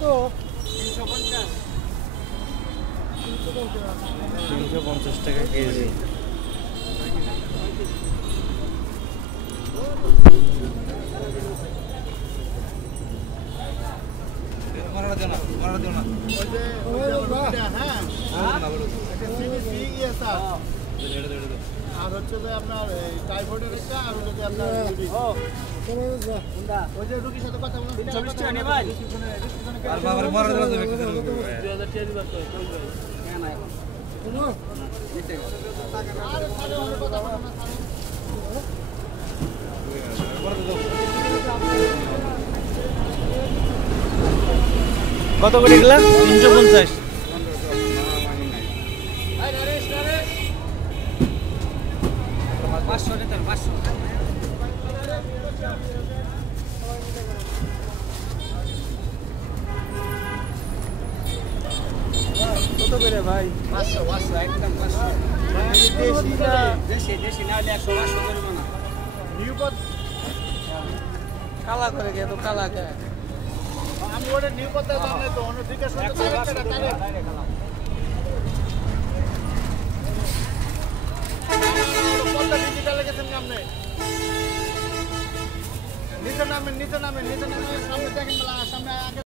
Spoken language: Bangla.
350 টাকা কেজি। আর হচ্ছে যে আপনার টাইফয়েডের একটা আর হচ্ছে আপনার ওই যে রুগীর সাথে কথা বলুন 24 টাকা নেই ভাই আর বাবারে মরা দেওয়া যাবে 2000 টাকা দিবা তো কেন না শুনো নিতে আর সাড়ে কথা বলুন না কত করে এগুলা? 350। কত করে ভাই 500 একদম 500 দেশি না হলে 100 500 করব না নিউপত কালা করে গে তো কালা গে আমি ওরে নিউপত দাম নাই তো অন্য দিকে শুনতে তারে কত ডিজিটাল গেছেন আপনি নিচে নামেন